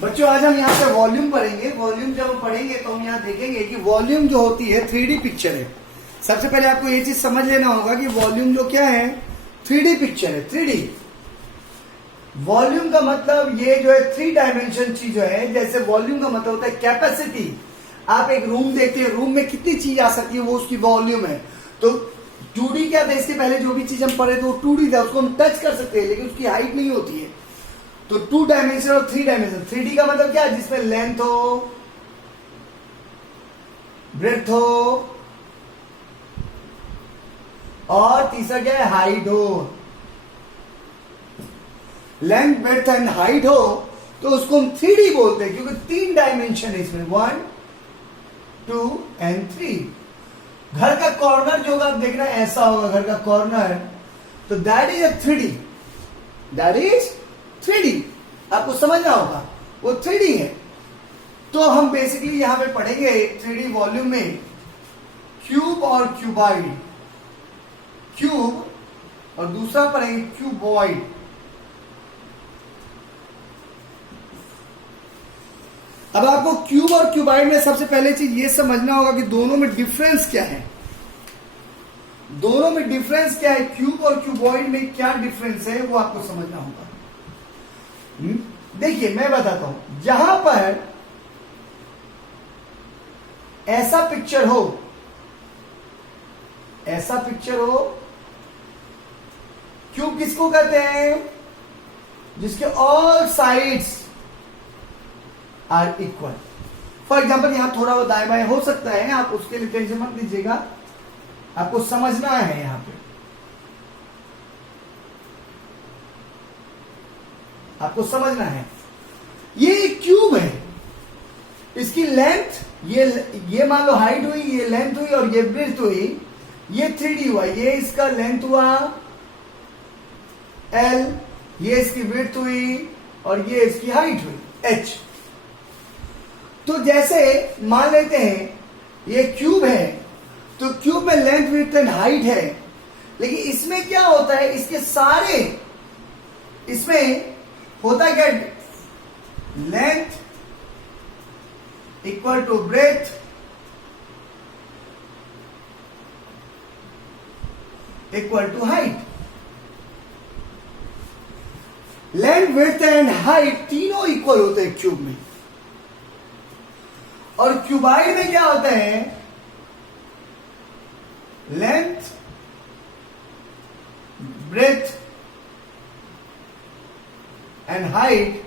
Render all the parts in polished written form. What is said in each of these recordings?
बच्चों आज हम यहाँ पे वॉल्यूम पढ़ेंगे। वॉल्यूम जब हम पढ़ेंगे तो हम यहाँ देखेंगे कि वॉल्यूम जो होती है 3D पिक्चर है। सबसे पहले आपको ये चीज समझ लेना होगा कि वॉल्यूम जो क्या है 3D पिक्चर है। 3D वॉल्यूम का मतलब ये जो है 3 डायमेंशन चीज है। जैसे वॉल्यूम का मतलब होता है कैपेसिटी। आप एक रूम देखते हैं, रूम में कितनी चीज आ सकती है वो उसकी वॉल्यूम है। तो 2D क्या था, इसके पहले जो भी चीज हम पढ़े थे वो 2D था, उसको हम टच कर सकते हैं लेकिन उसकी हाइट नहीं होती है। तो 2 डायमेंशन और 3 डायमेंशन। 3D का मतलब क्या है, जिसमें लेंथ हो, ब्रेथ हो और तीसरा क्या है, हाइट हो। लेंथ, ब्रेथ एंड हाइट हो तो उसको हम 3D बोलते हैं क्योंकि 3 डायमेंशन है इसमें, 1 2 एंड 3। घर का कॉर्नर जो आप देख रहे हैं ऐसा होगा, घर का कॉर्नर, तो that is a 3D। That is 3D। आपको समझना होगा वो 3D है। तो हम बेसिकली यहां पे पढ़ेंगे 3D वॉल्यूम में क्यूब और क्यूबॉइड। क्यूब और दूसरा पढ़ेंगे क्यूबॉइड। अब आपको क्यूब और क्यूबॉइड में सबसे पहले चीज ये समझना होगा कि दोनों में डिफरेंस क्या है। दोनों में डिफरेंस क्या है, क्यूब और क्यूबॉइड में क्या डिफरेंस है वो आपको समझना होगा। देखिए मैं बताता हूं, जहां पर ऐसा पिक्चर हो, ऐसा पिक्चर हो, क्यूब किसको कहते हैं, जिसके all sides are equal. For example यहां थोड़ा वो दाएं बाएं हो सकता है, आप उसके लिए टेंशन मत लीजिएगा, आपको समझना है। यहां पे आपको समझना है, ये एक क्यूब है, इसकी लेंथ ये मान लो हाइट हुई, ये लेंथ हुई और ये ब्रेथ हुई, ये 3D हुआ। ये इसका लेंथ हुआ L, ये इसकी ब्रेथ हुई और ये इसकी हाइट हुई H। तो जैसे मान लेते हैं ये क्यूब है, तो क्यूब में लेंथ, विड्थ एंड हाइट है, लेकिन इसमें क्या होता है, इसके सारे इसमें होता क्या, length equal to breadth equal to height. Length, width and height तीनों इक्वल होते हैं क्यूब में। और क्यूबॉइड में क्या होता है, length, breadth and height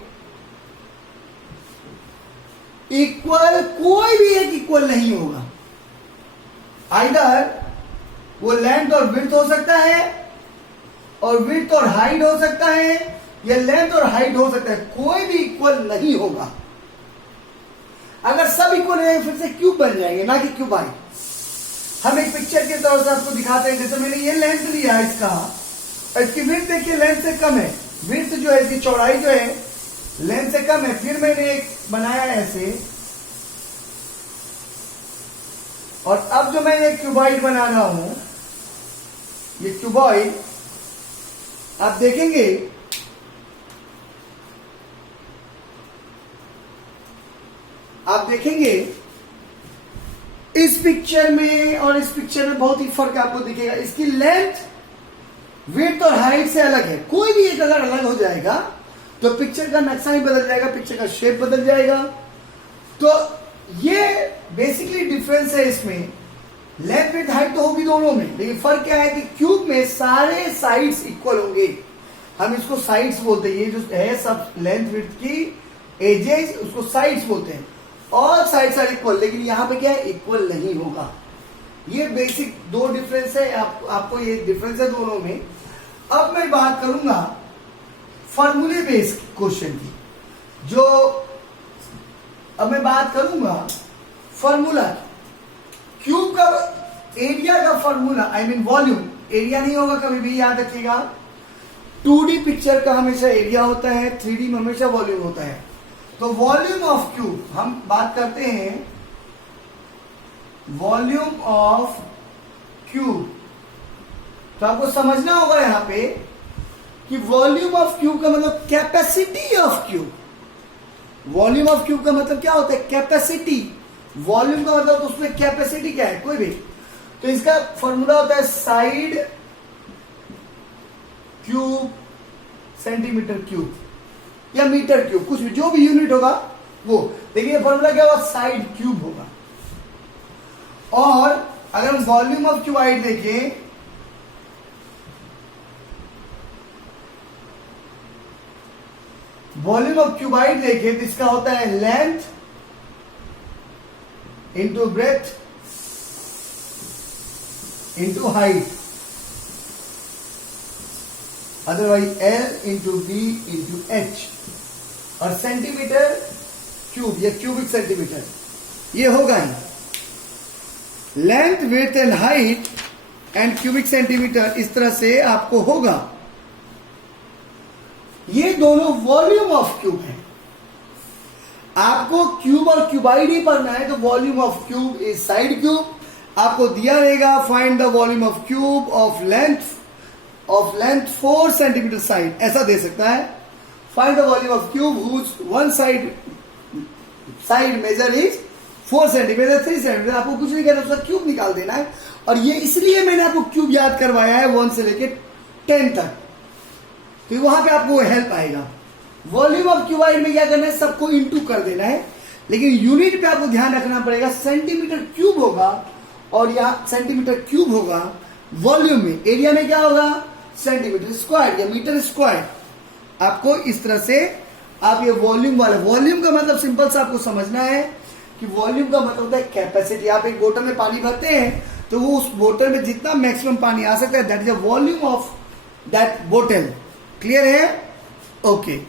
equal, कोई भी एक इक्वल नहीं होगा। आइदर वो लेंथ और विड्थ हो सकता है और विड्थ और हाइट हो सकता है, या लेंथ और हाइट हो सकता है, कोई भी इक्वल नहीं होगा। अगर सब इक्वल है फिर से क्यूब बन जाएंगे, ना कि क्यूबॉइड। हम एक पिक्चर के तौर से आपको दिखाते हैं, जैसे मैंने ये लेंथ लिया इसका, और इसकी विड्थ देखिए लेंथ से कम है, विड्थ जो है इसकी चौड़ाई जो है लेंथ से कम है। फिर मैंने एक बनाया ऐसे, और अब जो मैं ये क्यूबॉइड बना रहा हूं, ये क्यूबॉइड आप देखेंगे इस पिक्चर में और इस पिक्चर में बहुत ही फर्क आपको दिखेगा। इसकी लेंथ, विड्थ और हाइट से अलग है। कोई भी एक अगर अलग हो जाएगा तो पिक्चर का नक्शा ही बदल जाएगा, पिक्चर का शेप बदल जाएगा। तो ये बेसिकली डिफरेंस है इसमें। लेंथ, विड्थ, हाइट तो होगी दोनों में, लेकिन फर्क क्या है कि क्यूब में सारे साइड्स इक्वल होंगे। हम इसको साइड्स बोलते हैं, ये जो है सब लेंथ, विड्थ की एजेस, उसको साइड्स बोलते हैं। ऑल साइड्स आर इक्वल, लेकिन यहां पे क्या है, इक्वल नहीं होगा। ये बेसिक दो डिफरेंस है, आपको ये डिफरेंस है दोनों में। अब मैं बात करूंगा फॉर्मूले बेस्ड क्वेश्चन की, जो अब मैं बात करूंगा फॉर्मूला। क्यूब का एरिया का formula, I mean volume, area नहीं होगा कभी भी, याद रखिएगा। 2D पिक्चर का हमेशा एरिया होता है, 3D में हमेशा वॉल्यूम होता है। तो वॉल्यूम ऑफ क्यूब, हम बात करते हैं वॉल्यूम ऑफ क्यूब। तो आपको समझना होगा यहां पे कि वॉल्यूम ऑफ क्यूब का मतलब capacity of cube. Volume of cube का मतलब क्या होता है? कैपेसिटी। वॉल्यूम का मतलब उसमें कैपेसिटी क्या है, कोई भी। तो इसका फॉर्मूला होता है साइड क्यूब सेंटीमीटर क्यूब या मीटर क्यूब, कुछ भी, जो भी यूनिट होगा वो। देखिए फॉर्मूला क्या होगा? साइड क्यूब होगा। और अगर हम वॉल्यूम ऑफ क्यूबाइड देखें, वॉल्यूम ऑफ क्यूबाइड देखें तो इसका होता है length into breadth into height, otherwise l into b into h. और सेंटीमीटर क्यूब या क्यूबिक सेंटीमीटर ये होगा ही। Length width and height and cubic centimetre इस तरह से आपको होगा। ये दोनों वॉल्यूम ऑफ क्यूब है। आपको क्यूब और क्यूबाइड ही पढ़ना है तो volume of cube is side cube. आपको दिया रहेगा find the volume of cube of length 4 centimetre side, ऐसा दे सकता है। Find the volume of cube whose one side measure is 4 centimetre 3 centimetre. आपको कुछ नहीं कहना, उसका क्यूब निकाल देना है। और ये इसलिए मैंने आपको क्यूब याद करवाया है 1 से लेके 10 तक, तो वहां पे आपको हेल्प आएगा। वॉल्यूम ऑफ क्यूबाइड में क्या करना है? सबको इनटू कर देना है, लेकिन यूनिट पे आपको ध्यान रखना पड़ेगा। सेंटीमीटर क्यूब होगा और यहां सेंटीमीटर क्यूब होगा वॉल्यूम में। एरिया में क्या होगा? सेंटीमीटर स्क्वायर या मीटर स्क्वायर। आपको इस तरह से आप ये वॉल्यूम वाला, वॉल्यूम का मतलब सिंपल सा आपको समझना है कि वॉल्यूम का मतलब होता है कैपेसिटी। आप एक बोतल में पानी भरते हैं तो वो उस बोतल में जितना मैक्सिमम पानी आ सकता है, that is the volume of that बोतल। क्लियर है? ओके।